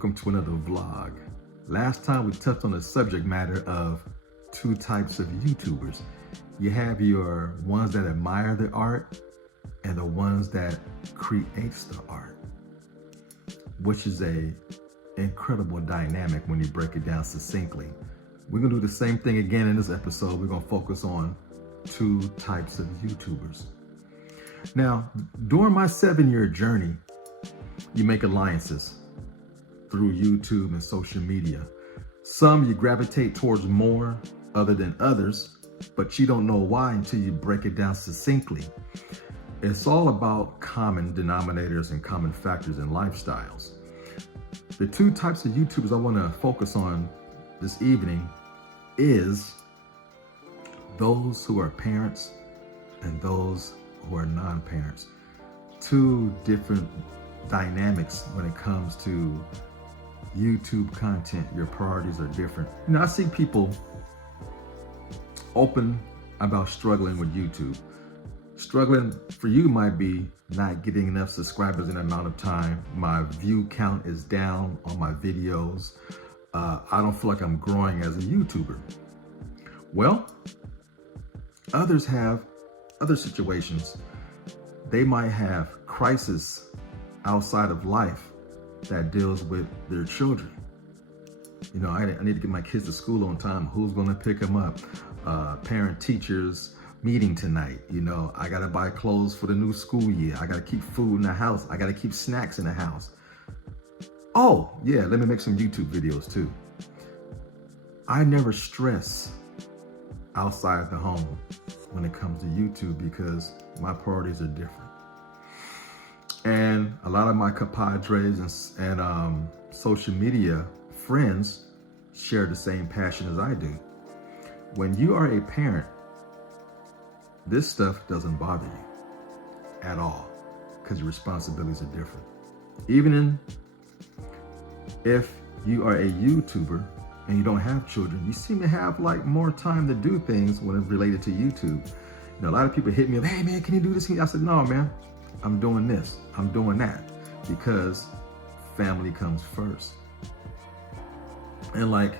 welcome to another vlog. Last time we touched on the subject matter of two types of YouTubers. You have your ones that admire the art and the ones that creates the art, which is a incredible dynamic when you break it down succinctly. We're gonna do the same thing again in this episode. We're gonna focus on two types of YouTubers. Now, during my 7-year journey, you make alliances through YouTube and social media. Some you gravitate towards more other than others, but you don't know why until you break it down succinctly. It's all about common denominators and common factors and lifestyles. The two types of YouTubers I want to focus on this evening is those who are parents and those who are non-parents. Two different dynamics when it comes to YouTube content. Your priorities are different. You know, I see people open about struggling with YouTube. Struggling for you might be not getting enough subscribers in an amount of time. My view count is down on my videos. I don't feel like I'm growing as a YouTuber. Well, others have other situations. They might have crisis outside of life that deals with their children. You know, I need to get my kids to school on time. Who's going to pick them up? Parent teachers meeting tonight. You know, I got to buy clothes for the new school year. I got to keep food in the house. I got to keep snacks in the house. Oh, yeah, let me make some YouTube videos too. I never stress outside the home when it comes to YouTube because my priorities are different. And a lot of my compadres and social media friends share the same passion as I do. When you are a parent, this stuff doesn't bother you at all because your responsibilities are different. Even if you are a YouTuber and you don't have children, you seem to have like more time to do things when it's related to YouTube. You know, a lot of people hit me up, hey man, can you do this? I said, no, man, I'm doing this, I'm doing that, because family comes first. And like,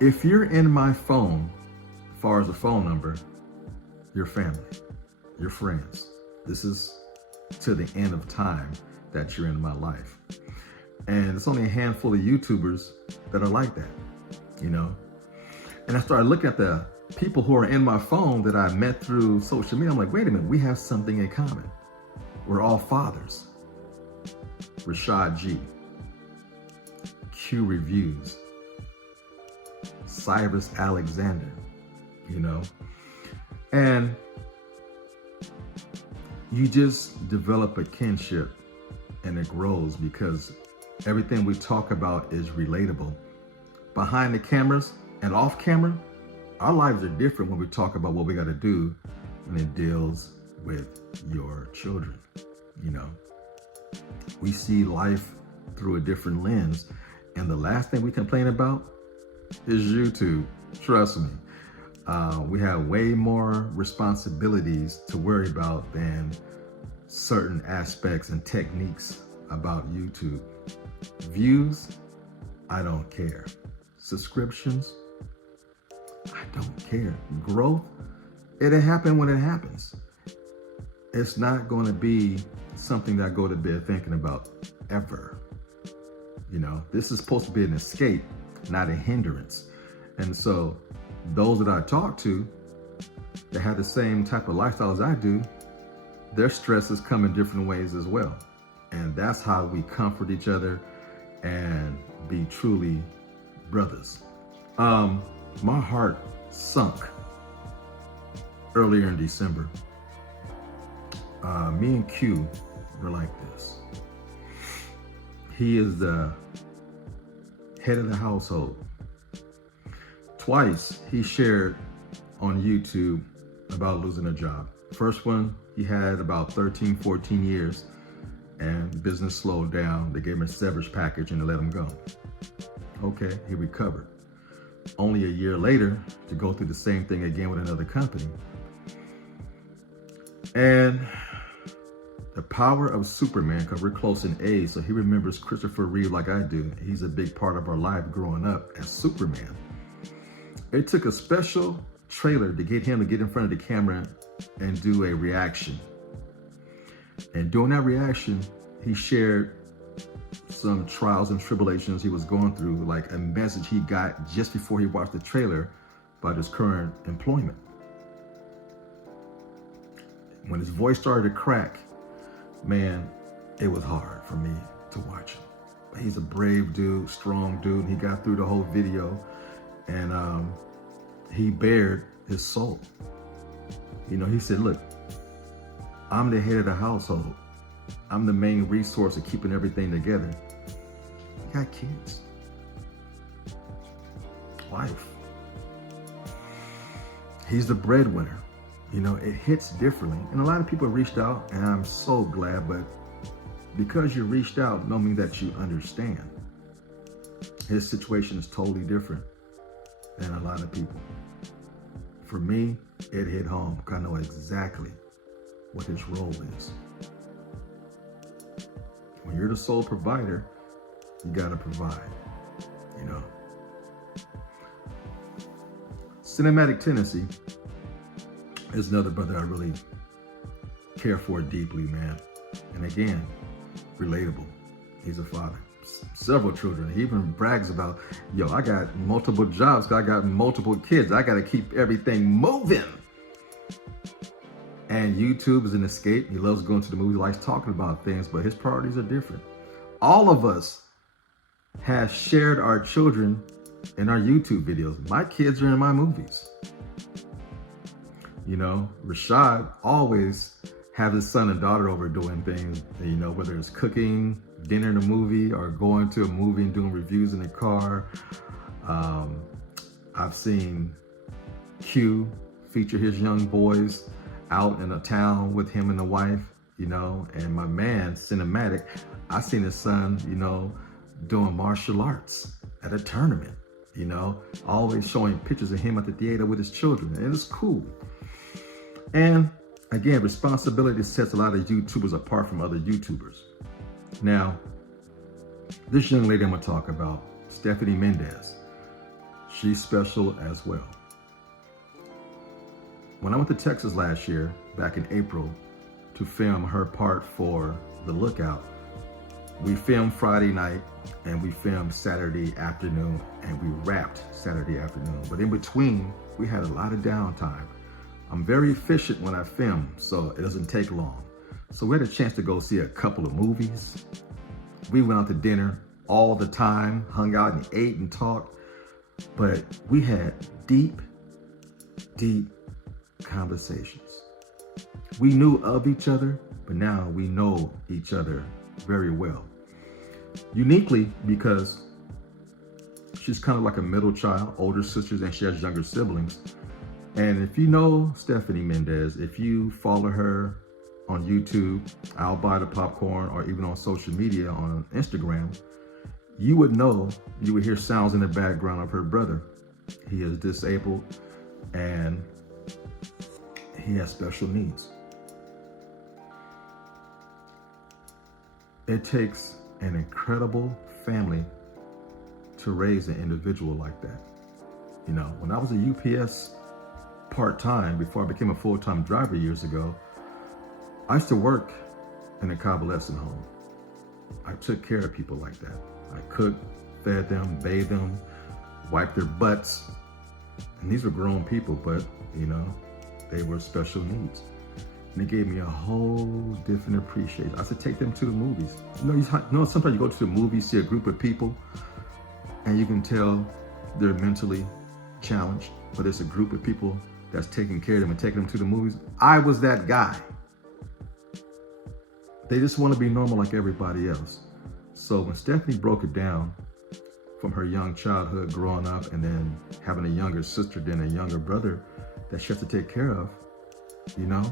if you're in my phone, as far as the phone number, your family, your friends. This is to the end of time that you're in my life. And it's only a handful of YouTubers that are like that, you know? And I started looking at the people who are in my phone that I met through social media. I'm like, wait a minute, we have something in common. We're all fathers. Rashad G, Q Reviews, Cyrus Alexander, you know? And you just develop a kinship and it grows because everything we talk about is relatable. Behind the cameras and off camera, our lives are different when we talk about what we got to do when it deals with your children. You know, we see life through a different lens, and the last thing we complain about is YouTube. Trust me. We have way more responsibilities to worry about than certain aspects and techniques about YouTube. Views, I don't care. Subscriptions, I don't care. Growth, it'll happen when it happens. It's not going to be something that I go to bed thinking about ever. You know, this is supposed to be an escape, not a hindrance. And so those that I talk to that have the same type of lifestyle as I do, their stresses come in different ways as well. And that's how we comfort each other and be truly brothers. My heart sunk earlier in December. Me and Q were like this. He is the head of the household. Twice he shared on YouTube about losing a job. First one, he had about 13, 14 years and business slowed down. They gave him a severance package and they let him go. Okay, he recovered. Only a year later to go through the same thing again with another company. And The power of Superman, because we're close in age, so he remembers Christopher Reeve like I do. He's a big part of our life growing up as Superman. It took a special trailer to get him to get in front of the camera and do a reaction. And during that reaction, he shared some trials and tribulations he was going through, like a message he got just before he watched the trailer about his current employment. When his voice started to crack, man, it was hard for me to watch him. He's a brave dude, strong dude. He got through the whole video, and he bared his soul. You know, he said, look, I'm the head of the household. I'm the main resource of keeping everything together. You got kids, wife. He's the breadwinner. You know, it hits differently. And a lot of people reached out, and I'm so glad, but because you reached out, don't mean that you understand. His situation is totally different than a lot of people. For me, it hit home, because I know exactly what his role is. When you're the sole provider, you gotta provide, you know. Cinematic Tendency is another brother I really care for deeply, man. And again, relatable. He's a father, several children. He even brags about, yo, I got multiple jobs, I got multiple kids. I gotta keep everything moving. And YouTube is an escape. He loves going to the movies, likes talking about things, but his priorities are different. All of us have shared our children in our YouTube videos. My kids are in my movies. You know, Rashad always have his son and daughter over doing things, you know, whether it's cooking, dinner in a movie, or going to a movie and doing reviews in the car. I've seen Q feature his young boys out in a town with him and the wife, you know, and my man, Cinematic, I seen his son, you know, doing martial arts at a tournament, you know, always showing pictures of him at the theater with his children, and it's cool. And again, responsibility sets a lot of YouTubers apart from other YouTubers. Now, this young lady I'm gonna talk about, Stephanie Mendez, she's special as well. When I went to Texas last year, back in April, to film her part for The Lookout, we filmed Friday night and we filmed Saturday afternoon and we wrapped Saturday afternoon. But in between, we had a lot of downtime. I'm very efficient when I film, so it doesn't take long. So we had a chance to go see a couple of movies. We went out to dinner all the time, hung out and ate and talked, but we had deep conversations. We knew of each other, but now we know each other very well. Uniquely because she's kind of like a middle child, older sisters, and she has younger siblings. And if you know Stephanie Mendez, if you follow her on YouTube, I'll Buy the Popcorn, or even on social media on Instagram, you would know, you would hear sounds in the background of her brother. He is disabled and he has special needs. It takes an incredible family to raise an individual like that. You know, when I was a UPS part-time, before I became a full-time driver years ago, I used to work in a convalescent home. I took care of people like that. I cooked, fed them, bathed them, wiped their butts. And these were grown people, but, you know, they were special needs. And it gave me a whole different appreciation. I said, take them to the movies. You know, sometimes you go to the movies, see a group of people, and you can tell they're mentally challenged, but it's a group of people that's taking care of them and taking them to the movies. I was that guy. They just want to be normal like everybody else. So when Stephanie broke it down from her young childhood growing up and then having a younger sister, then a younger brother that she has to take care of, you know,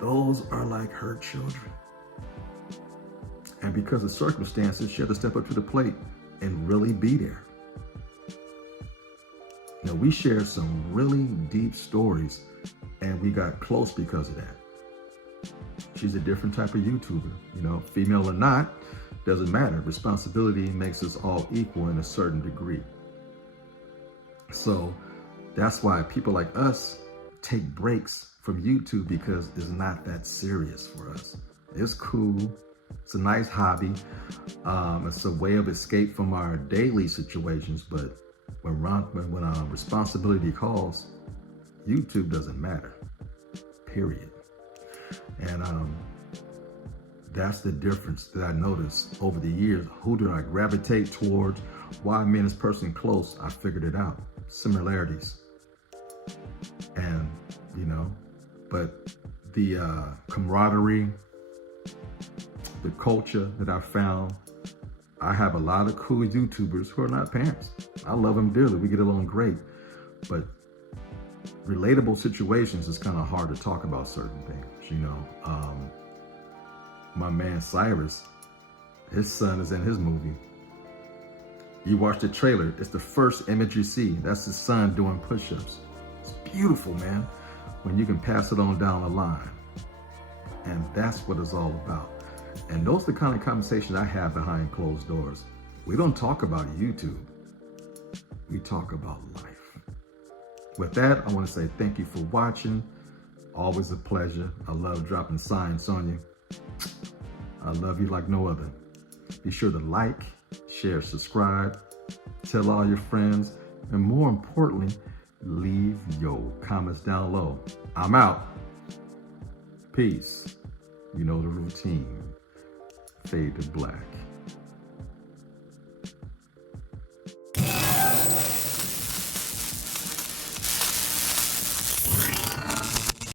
those are like her children. And because of circumstances, she had to step up to the plate and really be there. You know, we shared some really deep stories and we got close because of that. She's a different type of YouTuber, you know, female or not, doesn't matter. Responsibility makes us all equal in a certain degree. So that's why people like us take breaks from YouTube, because it's not that serious for us. It's cool. It's a nice hobby. It's a way of escape from our daily situations. But when responsibility calls, YouTube doesn't matter, period. And that's the difference that I noticed over the years. Who do I gravitate towards? Why me and this person close? I figured it out. Similarities. And, you know, but the camaraderie, the culture that I found, I have a lot of cool YouTubers who are not parents. I love them dearly. We get along great. But relatable situations is kind of hard to talk about certain things, you know. My man Cyrus, his son is in his movie. You watch the trailer, it's the first image you see. That's his son doing push-ups. It's beautiful, man, when you can pass it on down the line. And that's what it's all about. And those are the kind of conversations I have behind closed doors. We don't talk about YouTube. We talk about life. With that, I want to say thank you for watching. Always a pleasure. I love dropping science on you. I love you like no other. Be sure to like, share, subscribe, tell all your friends, and more importantly, leave your comments down low. I'm out. Peace. You know the routine. Fade to black.